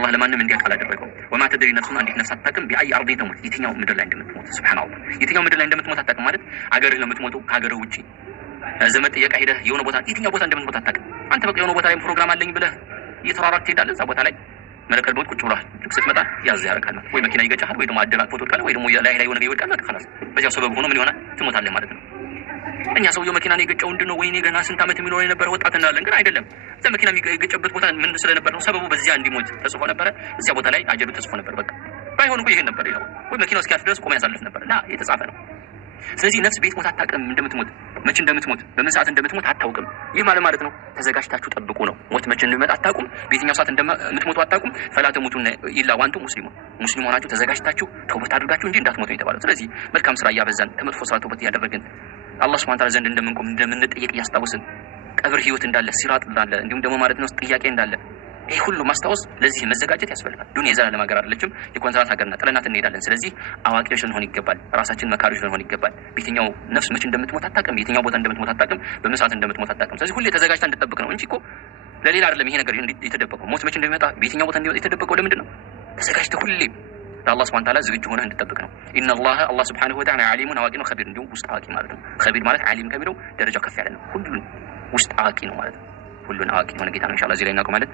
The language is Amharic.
አላህ ለማንም እንዲያውቅ አላደረገውም። ወማ ተድሪ ነፍሱን አንዲት ነፍስ አታውቅም ቢአይ አርዲ ተሙት የትኛው ምድር ላይ እንደምትሞት። ሱብሃንአላህ የትኛው ምድር ላይ እንደምትሞት አታውቅም ማለት አገርህ ለምትሞተው ከሀገርህ ውጪ ዘመድ ጥየቃ ሄደህ የሆነ ቦታ የትኛው ቦታ እንደምትሞት አታውቅም። አንተ በቃ የሆነ ቦታ ላይ ፕሮግራም አለኝ ብለህ እየተሯሯጥክ ትሄዳለህ። እዛ ቦታ ላይ መለከል ሞት ቁጭ ብሏል። ልክ ስትመጣ ያዝ ያደርጋል ማለት ወይ መኪና ይገጫሃል ወይ ደግሞ አደናቅፎ ትወድቃለህ ወይ ደግሞ ላይ የሆነ ነገር ይወድቃል። خلاص በዚያው ሰበብ ሆኖ ምን ይሆናል ትሞታለህ ማለት ነው። እኛ ሰውየው መኪና ነው የገጨው እንድነው ወይኔ ገና ስንት ዓመት የሚኖር የነበረ ወጣት እንዳለን ግን አይደለም። እዛ መኪና የሚገጨበት ቦታ ምን ስለነበር ነው ሰበቡ በዚያ እንዲሞት ተጽፎ ነበረ። እዚያ ቦታ ላይ አጀሉ ተጽፎ ነበር። በቃ ባይሆን እኮ ይሄን ነበር ይላል ወይ መኪናው እስኪያልፍ ድረስ ቆሞ ያሳልፍ ነበር እና የተጻፈ ነው። ስለዚህ ነፍስ ቤት ሞት አታውቅም፣ እንደምትሞት መቼ እንደምትሞት በምን ሰዓት እንደምትሞት አታውቅም። ይህ ማለት ነው ተዘጋጅታችሁ ጠብቁ ነው። ሞት መቼ እንደሚመጣ አታውቁም፣ በየትኛው ሰዓት እንደምትሞቱ አታውቁም። ፈላ ተሙቱነ ኢላ ወአንቱም ሙስሊሙን ሆናችሁ ተዘጋጅታችሁ ተውበት አድርጋችሁ እንጂ እንዳትሞቱ ነው የተባለው። ስለዚህ መልካም ስራ እያበዛን ከመጥፎ ስራ ተውበት እያደረግን አላህ ሱብሓነሁ ወተዓላ ዘንድ እንደምንቆም እንደምንጠየቅ እያስታወስን ቀብር ህይወት እንዳለ ሲራጥ እንዳለ እንዲሁም ደግሞ ማለት ነው ጥያቄ እንዳለ ይህ ሁሉ ማስታወስ ለዚህ መዘጋጀት ያስፈልጋል። ዱንያ የዘላለም ሀገር አይደለችም፣ የኮንትራት ሀገር ናት። ጥለናት እንሄዳለን። ስለዚህ አዋቂዎች ልንሆን ይገባል። ራሳችን መካሪዎች ልንሆን ይገባል። በየትኛው ነፍስ መቼ እንደምትሞት አታውቅም፣ የትኛው ቦታ እንደምትሞት አታውቅም፣ በምን ሰዓት እንደምትሞት አታውቅም። ስለዚህ ሁሌ ተዘጋጅታ እንድትጠብቅ ነው እንጂ እኮ ለሌላ አይደለም። ይሄ ነገር የተደበቀው ሞት መቼ እንደሚመጣ በየትኛው ቦታ እንደሚመጣ የተደበቀው ለምንድን ነው? ተዘጋጅተህ ሁሌ ለአላህ ሱብሓነሁ ወተዓላ ዝግጁ ሆነህ እንድትጠብቅ ነው። ኢነላህ አላህ ሱብሓነሁ ወተዓላ ዓሊሙን አዋቂ ነው፣ ኸቢር እንዲሁም ውስጥ አዋቂ ማለት ነው። ኸቢር ማለት ዓሊም ከሚለው ደረጃው ከፍ ያለ ነው። ሁሉን ውስጥ አዋቂ ነው ማለት ነው። ሁሉን አዋቂ የሆነ ጌታ ነው። ኢንሻአላህ እዚህ ላይ እናቆማለን።